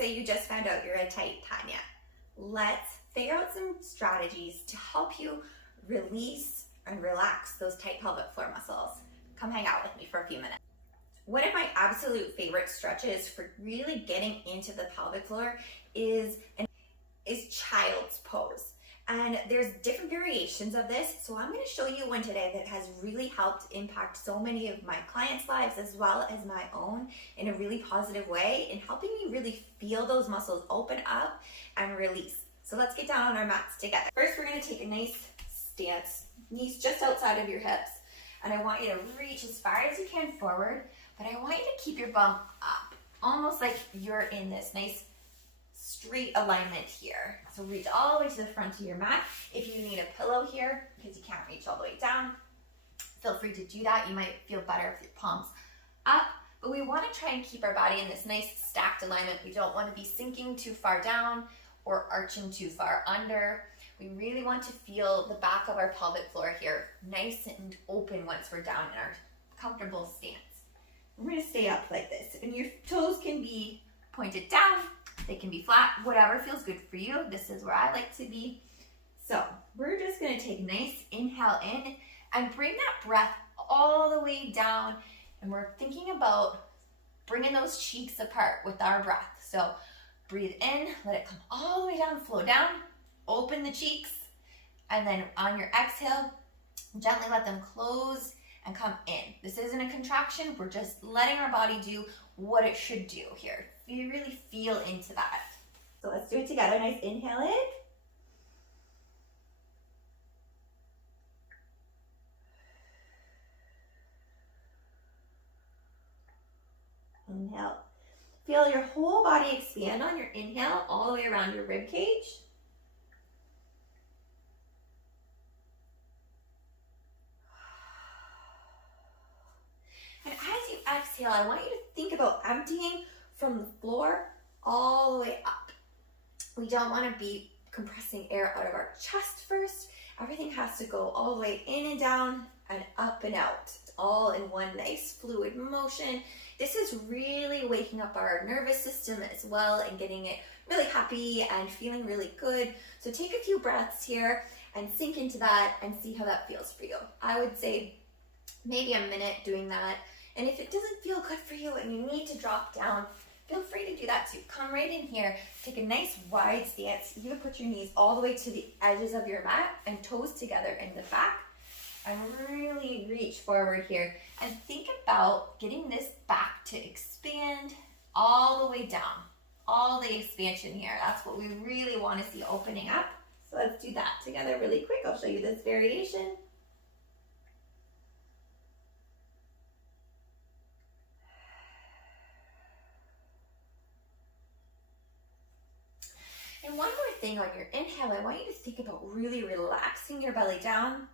Say you just found out you're a tight Tanya. Let's figure out some strategies to help you release and relax those tight pelvic floor muscles. Come hang out with me for a few minutes. One of my absolute favorite stretches for really getting into the pelvic floor is child's pose. And there's different variations of this, so I'm going to show you one today that has really helped impact so many of my clients' lives as well as my own in a really positive way, in helping me really feel those muscles open up and release. So let's get down on our mats together. First, we're going to take a nice stance, knees just outside of your hips, and I want you to reach as far as you can forward, but I want you to keep your bum up, almost like you're in this nice straight alignment here. So reach all the way to the front of your mat. If you need a pillow here because you can't reach all the way down, feel free to do that. You might feel better if your palms up, but we want to try and keep our body in this nice stacked alignment. We don't want to be sinking too far down or arching too far under. We really want to feel the back of our pelvic floor here nice and open once we're down in our comfortable stance. We're going to stay up like this, and your toes can be pointed down, they can be flat, whatever feels good for you. This is where I like to be. So we're just going to take a nice inhale in and bring that breath all the way down, and we're thinking about bringing those cheeks apart with our breath. So breathe in, let it come all the way down, flow down, open the cheeks, and then on your exhale, gently let them close and come in. This isn't a contraction, we're just letting our body do what it should do here. You really feel into that. So let's do it together. Nice inhale in. Inhale. Feel your whole body expand on your inhale all the way around your rib cage. And as you exhale, I want you to think about emptying from the floor all the way up. We don't want to be compressing air out of our chest first. Everything has to go all the way in and down and up and out. It's all in one nice fluid motion. This is really waking up our nervous system as well and getting it really happy and feeling really good. So take a few breaths here and sink into that and see how that feels for you. I would say maybe a minute doing that. And if it doesn't feel good for you and you need to drop down, feel free to do that too. Come right in here, take a nice wide stance. You can put your knees all the way to the edges of your mat and toes together in the back. And really reach forward here and think about getting this back to expand all the way down. All the expansion here. That's what we really want to see opening up. So let's do that together really quick. I'll show you this variation. And one more thing on your inhale, I want you to think about really relaxing your belly down,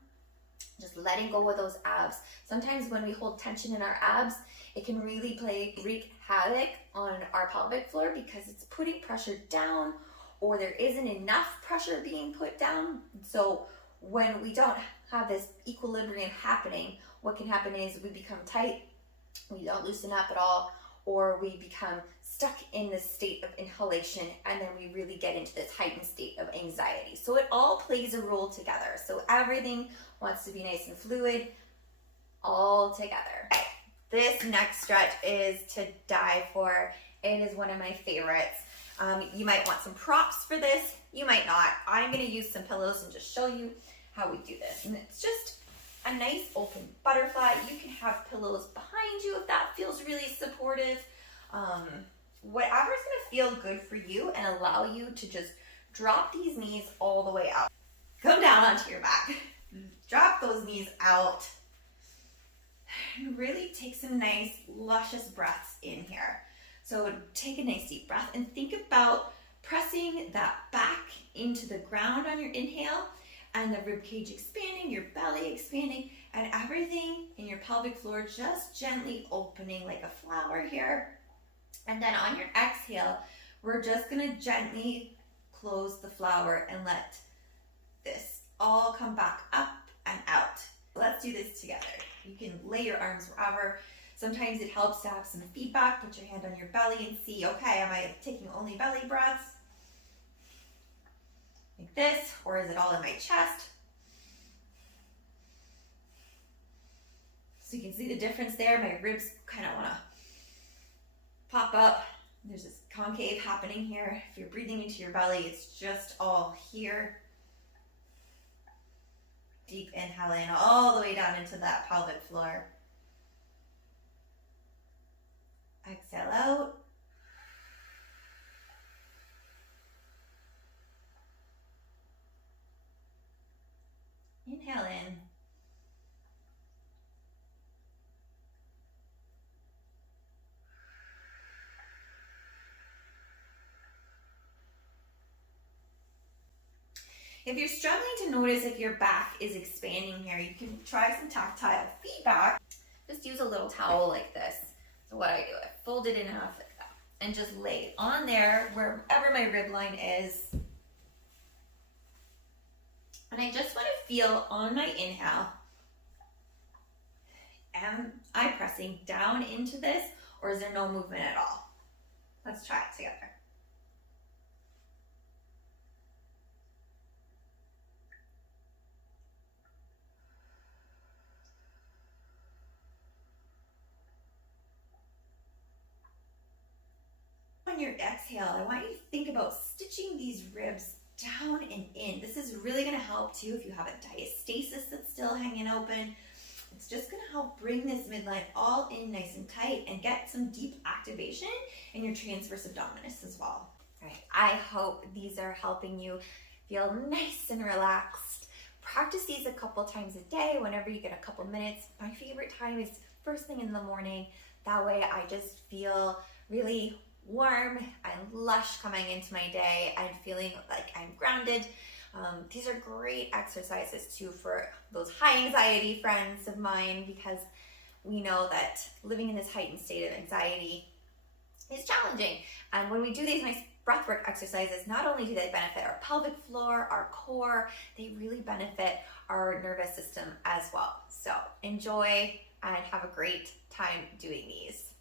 just letting go of those abs. Sometimes when we hold tension in our abs, it can really wreak havoc on our pelvic floor because it's putting pressure down or there isn't enough pressure being put down. So when we don't have this equilibrium happening, what can happen is we become tight, we don't loosen up at all, or we become stuck in this state of inhalation, and then we really get into this heightened state of anxiety. So it all plays a role together. So everything wants to be nice and fluid, all together. This next stretch is to die for. It is one of my favorites. You might want some props for this. You might not. I'm going to use some pillows and just show you how we do this. And it's just a nice open butterfly. You can have pillows behind you if that feels really supportive. Whatever's going to feel good for you and allow you to just drop these knees all the way out. Come down onto your back. Drop those knees out. And really take some nice, luscious breaths in here. So take a nice deep breath and think about pressing that back into the ground on your inhale and the rib cage expanding, your belly expanding, and everything in your pelvic floor just gently opening like a flower here. And then on your exhale, we're just gonna gently close the flower and let this all come back up and out. Let's do this together. You can lay your arms wherever. Sometimes it helps to have some feedback. Put your hand on your belly and see, okay, am I taking only belly breaths? Like this, or is it all in my chest? So you can see the difference there. My ribs kind of want to pop up. There's this concave happening here. If you're breathing into your belly, it's just all here. Deep inhale in all the way down into that pelvic floor. Exhale out. Inhale in. If you're struggling to notice if your back is expanding here, you can try some tactile feedback. Just use a little towel like this. So what I do, I fold it in half like that and just lay it on there wherever my rib line is. And I just want to feel on my inhale, am I pressing down into this, or is there no movement at all? Let's try it together. On your exhale, I want you to think about stitching these ribs down and in. This is really going to help too if you have a diastasis that's still hanging open. It's just going to help bring this midline all in nice and tight and get some deep activation in your transverse abdominis as well. All right, I hope these are helping you feel nice and relaxed. Practice these a couple times a day whenever you get a couple minutes. My favorite time is first thing in the morning. That way I just feel really warm and lush coming into my day and feeling like I'm grounded. These are great exercises too for those high anxiety friends of mine, because we know that living in this heightened state of anxiety is challenging. And when we do these nice breathwork exercises, not only do they benefit our pelvic floor, our core, they really benefit our nervous system as well. So enjoy and have a great time doing these.